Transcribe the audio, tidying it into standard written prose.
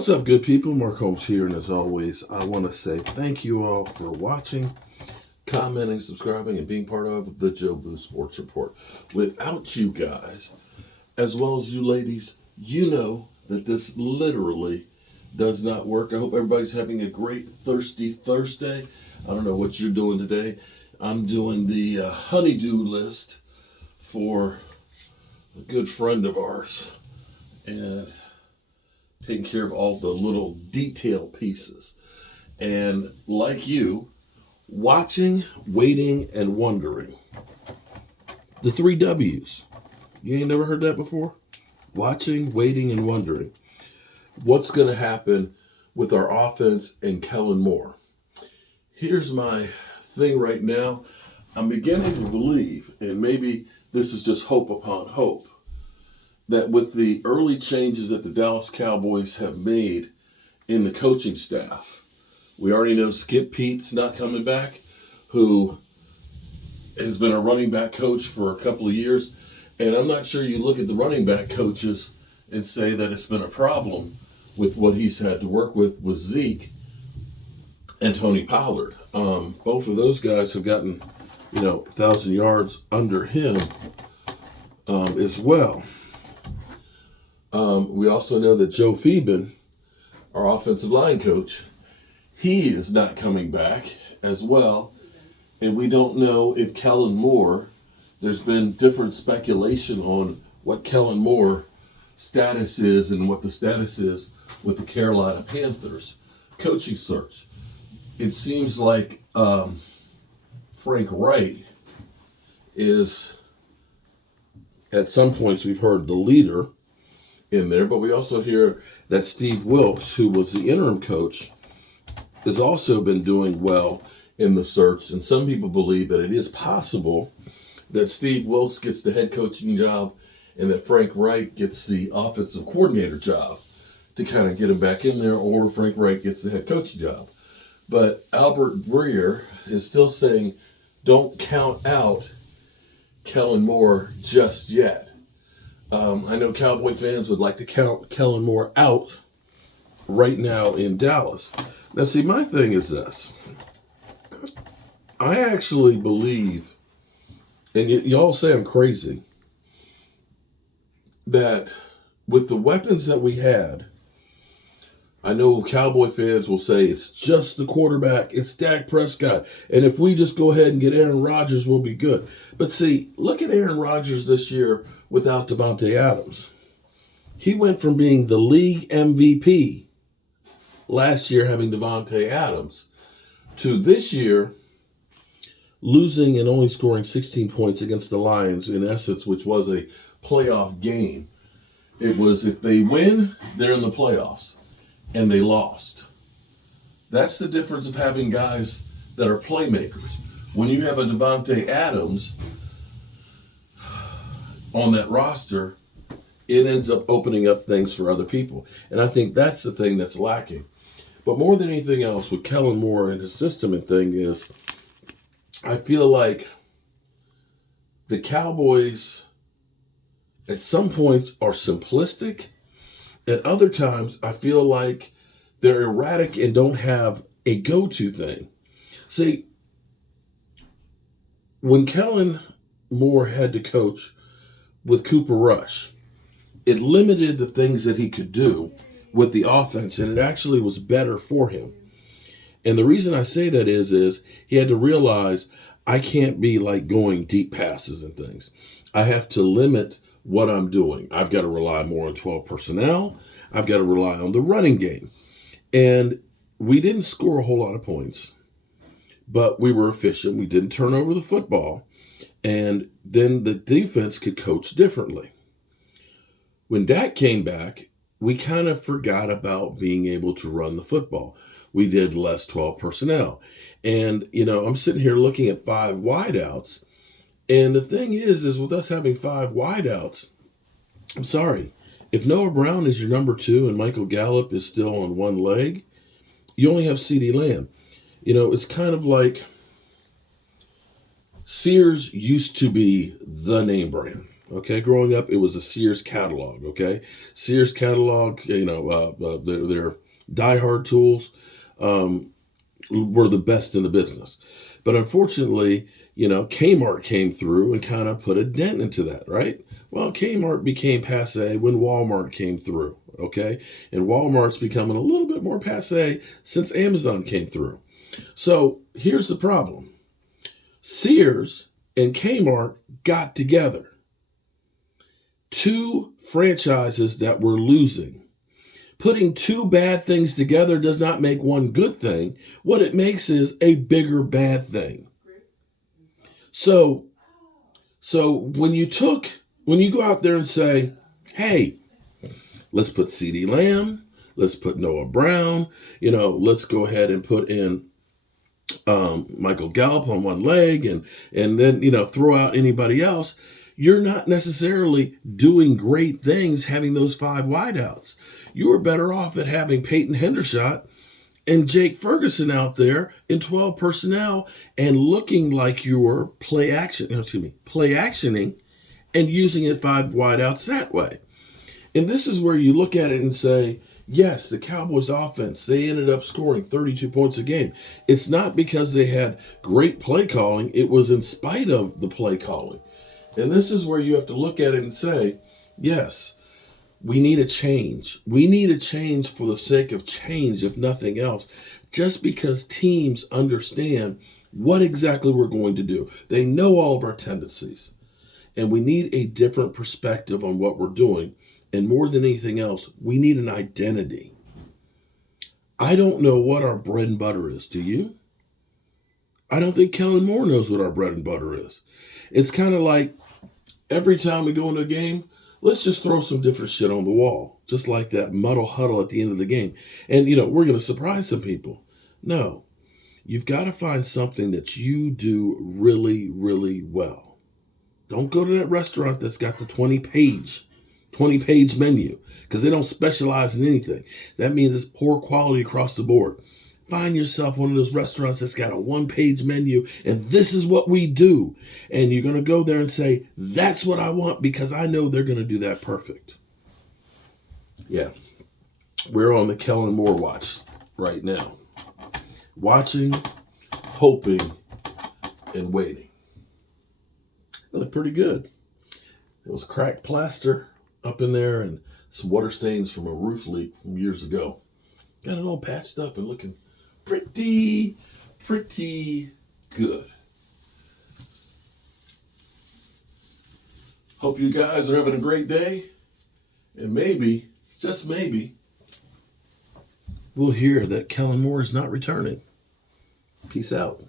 What's up, good people? Mark Holmes here, and as always, I want to say thank you all for watching, commenting, subscribing, and being part of the Joe Boo Sports Report. Without you guys, as well as you ladies, you know that this literally does not work. I hope everybody's having a great thirsty Thursday. I don't know what you're doing today. I'm doing the honeydew list for a good friend of ours, and taking care of all the little detail pieces. And like you, watching, waiting, and wondering. The 3 W's. You ain't never heard that before? Watching, waiting, and wondering. What's going to happen with our offense and Kellen Moore? Here's my thing right now. I'm beginning to believe, and maybe this is just hope upon hope, that with the early changes that the Dallas Cowboys have made in the coaching staff, we already know Skip Pete's not coming back, who has been a running back coach for a couple of years. And I'm not sure you look at the running back coaches and say that it's been a problem with what he's had to work with Zeke and Tony Pollard. Both of those guys have gotten, 1,000 yards under him as well. We also know that Joe Phoeben, our offensive line coach, he is not coming back as well. And we don't know if Kellen Moore, there's been different speculation on what Kellen Moore status is and what the status is with the Carolina Panthers coaching search. It seems like Frank Wright is, at some points we've heard, the leader in there, but we also hear that Steve Wilkes, who was the interim coach, has also been doing well in the search. And some people believe that it is possible that Steve Wilkes gets the head coaching job and that Frank Wright gets the offensive coordinator job to kind of get him back in there, or Frank Wright gets the head coaching job. But Albert Breer is still saying, don't count out Kellen Moore just yet. I know Cowboy fans would like to count Kellen Moore out right now in Dallas. Now, see, my thing is this. I actually believe, and y'all say I'm crazy, that with the weapons that we had, I know Cowboy fans will say it's just the quarterback, it's Dak Prescott, and if we just go ahead and get Aaron Rodgers, we'll be good. But see, look at Aaron Rodgers this year without Davante Adams. He went from being the league MVP last year, having Davante Adams, to this year losing and only scoring 16 points against the Lions, in essence, which was a playoff game. It was, if they win, they're in the playoffs, and they lost. That's the difference of having guys that are playmakers. When you have a Davante Adams on that roster, it ends up opening up things for other people. And I think that's the thing that's lacking. But more than anything else, with Kellen Moore and his system and thing is, I feel like the Cowboys at some points are simplistic. At other times, I feel like they're erratic and don't have a go-to thing. See, when Kellen Moore had to coach with Cooper Rush, it limited the things that he could do with the offense, and it actually was better for him. And the reason I say that is he had to realize, I can't be like going deep passes and things. I have to limit what I'm doing. I've got to rely more on 12 personnel. I've got to rely on the running game. And we didn't score a whole lot of points, but we were efficient. We didn't turn over the football. And then the defense could coach differently. When Dak came back, we kind of forgot about being able to run the football. We did less 12 personnel. And, I'm sitting here looking at 5 wideouts. And the thing is with us having 5 wideouts, I'm sorry, if Noah Brown is your number 2 and Michael Gallup is still on one leg, you only have CeeDee Lamb. It's kind of like Sears used to be the name brand. Okay, growing up, it was a Sears catalog. Okay, Sears catalog. Their diehard tools were the best in the business. But unfortunately, Kmart came through and kind of put a dent into that, right? Well, Kmart became passe when Walmart came through. Okay, and Walmart's becoming a little bit more passe since Amazon came through. So here's the problem: Sears and Kmart got together. Two franchises that were losing. Putting two bad things together does not make one good thing. What it makes is a bigger bad thing. So when you go out there and say, hey, let's put CeeDee Lamb, let's put Noah Brown, let's go ahead and put in Michael Gallup on one leg and then throw out anybody else, you're not necessarily doing great things having those 5 wideouts. You are better off at having Peyton Hendershot and Jake Ferguson out there in 12 personnel and looking like you're play actioning and using it 5 wideouts that way. And this is where you look at it and say, yes, the Cowboys offense, they ended up scoring 32 points a game. It's not because they had great play calling. It was in spite of the play calling. And this is where you have to look at it and say, yes, we need a change. We need a change for the sake of change, if nothing else, just because teams understand what exactly we're going to do. They know all of our tendencies. And we need a different perspective on what we're doing. And more than anything else, we need an identity. I don't know what our bread and butter is. Do you? I don't think Kellen Moore knows what our bread and butter is. It's kind of like every time we go into a game, let's just throw some different shit on the wall. Just like that muddle huddle at the end of the game. And, we're going to surprise some people. No. You've got to find something that you do really, really well. Don't go to that restaurant that's got the 20-page menu, because they don't specialize in anything. That means it's poor quality across the board. Find yourself one of those restaurants that's got a 1-page menu, and this is what we do. And you're going to go there and say, that's what I want, because I know they're going to do that perfect. Yeah. We're on the Kellen Moore watch right now. Watching, hoping, and waiting. They look pretty good. It was cracked plaster up in there and some water stains from a roof leak from years ago. Got it all patched up and looking pretty good. Hope you guys are having a great day. And maybe, just maybe, we'll hear that Kellen Moore is not returning. Peace out.